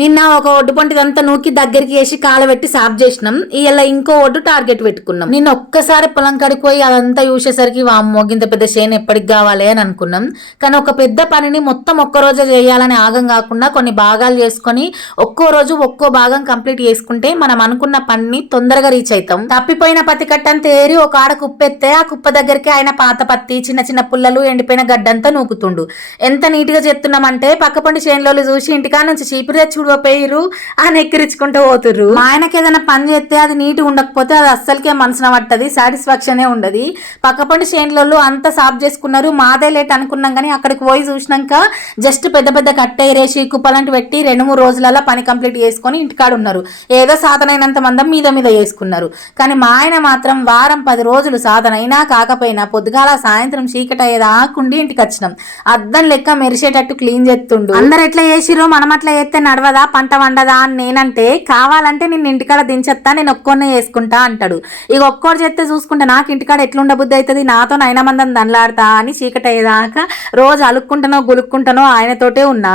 నిన్న ఒక ఒడ్డు పొంటిదంతా నూకి దగ్గరికి వేసి కాలబెట్టి సాఫ్ చేసినాం. ఇలా ఇంకో ఒడ్డు టార్గెట్ పెట్టుకున్నాం. నిన్న ఒక్కసారి పొలం కాడికి పోయి అదంతా చూసేసరికి వామ్మో గింత పెద్ద చేను ఎప్పటికి కావాలి అని అనుకున్నాం. కానీ ఒక పెద్ద పనిని మొత్తం ఒక్క రోజే చేయాలని ఆగం కాకుండా కొన్ని భాగాలు చేసుకొని ఒక్కో రోజు ఒక్కో భాగం కంప్లీట్ చేసుకుంటే మనం అనుకున్న పనిని తొందరగా రీచ్ అవుతాం. తప్పిపోయిన పత్తి కట్టంతా ఏరి ఒక ఆడ కుప్పెత్తే ఆ కుప్ప దగ్గరికి ఆయన పాత పత్తి, చిన్న చిన్న పుల్లలు, ఎండిపోయిన గడ్డంతా నూకుతుండు. ఎంత నీట్ గా చెప్తున్నామంటే పక్కపండి చేనులో చూసి ఇంటికా నుంచి చీపురు తెచ్చి పేరు అని ఎక్కిరించుకుంటూ పోతుర్రు. మా ఆయనకి ఏదైనా పని చేస్తే అది నీట్ ఉండకపోతే అది అస్సలకే మనసున పట్టది, సాటిస్ఫాక్షనే ఉండదు. పక్కపండి చేనులలో అంతా సాఫ్ చేసుకున్నారు. మాదే లేట్ అనుకున్నాం కానీ అక్కడికి పోయి చూసినాక జస్ట్ పెద్ద పెద్ద కట్టేరేసి కుప్పలంటి పెట్టి 2-3 రోజులలో పని కంప్లీట్ చేసుకొని ఇంటికాడ ఉన్నారు. ఏదో సాధనైనంత మందం మీద మీద చేసుకున్నారు. కానీ మా ఆయన మాత్రం వారం 10 రోజులు సాధన అయినా కాకపోయినా పొద్దుగాల సాయంత్రం చీకటి అయ్యేదాకుండి ఇంటికి వచ్చినాం. అద్దం లెక్క మెరిసేటట్టు క్లీన్ చేస్తుండు. అందరు ఎట్లా చేసిరో మనం అట్లా చేస్తే నడవదా, పంట వండదా అని నేనంటే కావాలంటే నేను ఇంటికాడ దించేస్తా, నేను ఒక్కొన్నే చేసుకుంటా అంటాడు. ఇక ఒక్కోటి చేస్తే చూసుకుంటే నాకు ఇంటికాడ ఎట్లుండబుద్ధి అవుతుంది, నాతో 9 మందిని దండలాడతా అని చీకటి అయ్యేదాకా రోజు అలుక్కుంటానో గులుక్కుంటానో ఆయనతోటే ఉన్నా.